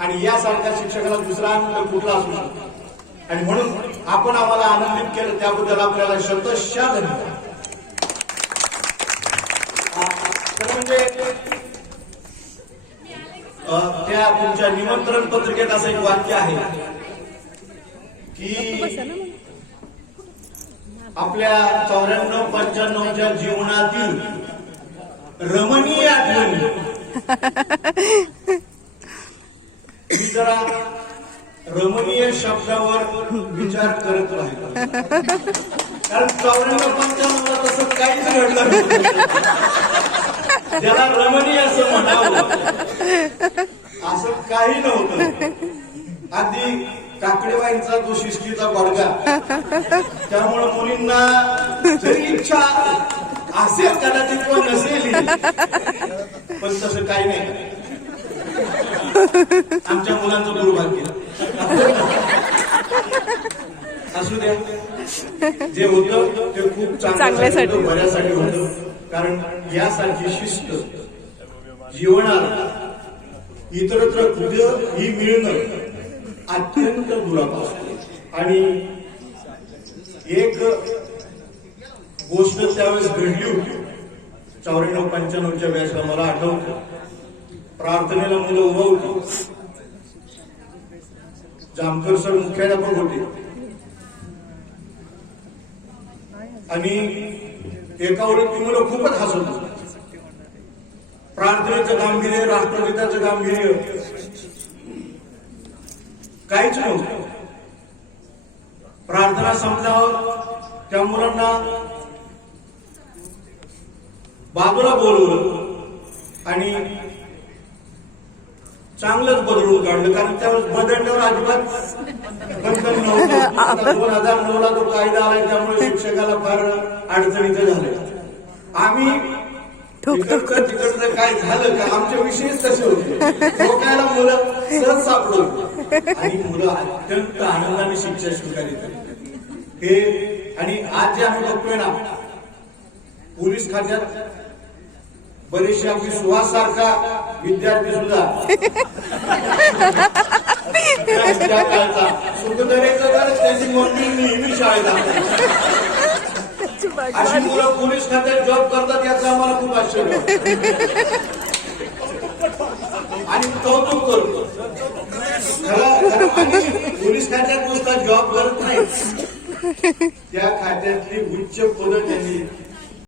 आणि यासारख्या शिक्षकाला दुसरा आनंद कुठला असू शकतो? आणि म्हणून आपण आम्हाला आनंदित केलं त्याबद्दल आपल्याला शतशा धन्यवाद आ, म्हणजे त्या तुमच्या निमंत्रण पत्रिकेत असं एक वाक्य आहे की आपल्या चौऱ्याण्णव पंच्याण्णवच्या जीवनातील रमणीय आठवणी. मी जरा रमणीय शब्दावर विचार करत राहिलो कारण चौऱ्याण्णव पंच्याण्णवला तसं काहीच घडलं त्याला रमणीय असं म्हणावं. असं काही नव्हतं. आधी काकडेबाईंचा तो शिस्तीचा बडगा. त्यामुळे मुलींना जरी इच्छा असेल कदाचित पण नसेल. पण तसं काही नाही. आमच्या मुलांचं दुर्भाग्य असू द्या. जे होतं ते खूप चांगल्यासाठी बऱ्यासाठी होतं. कारण यासारखी शिस्त जीवनात इतरत्र कुठं ही मिळणं अत्यंत दुराप असते. आणि एक गोष्ट त्यावेळेस घडली होती. चौऱ्याण्णव पंच्याण्णवच्या बॅचला मला आठवतं. प्रार्थनेला मुलं उभं होती. जामकर सर मुख्याध्यापक होते. आणि एका वेळी ती मुलं खूपच हसत होती. प्रार्थनेचं गांभीर्य राष्ट्रगीताचं गांभीर्य. काहीच नव्हतं. प्रार्थना संपल्यावर त्या मुलांना बाजूला बोलवलं आणि चांगलंच बदलून काढलं कारण त्यावेळेस बदलण्यावर अजिबात बंधन नव्हतं. दोन हजार नऊ ला तो कायदा आलाय त्यामुळे शिक्षकाला फार अडचणीचं झालं आम्ही तिकडचं तिकडचं काय झालं का आमचे विषयच तसे होते. लोकायला मुलं सहज सापडत आणि मुलं अत्यंत आनंदाने शिक्षा स्वीकारित हे आणि आज जे आम्ही बघतोय ना पोलीस खात्यात बरेचसे अगदी सुहास सारखा विद्यार्थी सुद्धा त्याची नोंदणी नेहमी शाळेत. अशी मुलं पोलीस खात्यात जॉब करतात याचं आम्हाला खूप आश्चर्य. आणि कौतुक करतो पोलीस खात्यात नुसता जॉब करत नाही त्या खात्यातली उच्च पदं त्यांनी